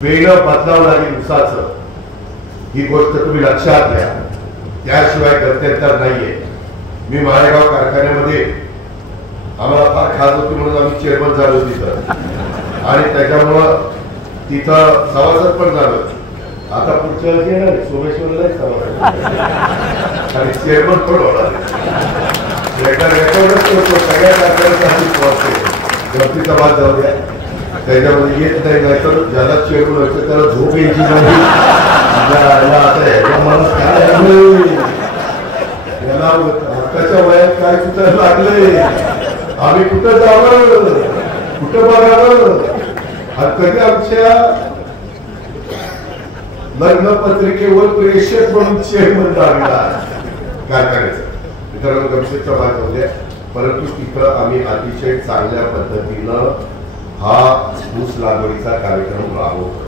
वेगळं बदलावं लागेल ऊसाचं, ही गोष्ट तुम्ही लक्षात घ्या. त्याशिवाय गत्यंतर नाहीये. मी माळेगाव कारखान्यामध्ये आम्हाला फार खास होती म्हणून आम्ही चेअरमन झालो तिथं, आणि त्याच्यामुळं तिथं सभासद पण झालो. आता पुढच्या वर्षी येणार सोमेश्वरला सभासद आणि चेअरमन पण होणार. रेकॉर्डच करतो सगळ्या कारखान्यासाठी गमतीचा भाग जाऊ द्या, त्याच्यामध्ये येत नाही. नाही तर ज्याला चेअरमन व्हायचं त्याला झोप यायची नाही. याला हक्काच्या वयात काय कुठं लागलंय, आम्ही कुठं जावं, कुठं बघावं, आणि कधी आमच्या लग्न पत्रिकेवर प्रेषक म्हणून चेअरमन लागला कारखान्याचा. मित्रांनो, गमतीचा भाग जाऊ द्या, परंतु तिथं आम्ही अतिशय चांगल्या पद्धतीनं हा ऊस लागवडीचा कार्यक्रम राबवतो.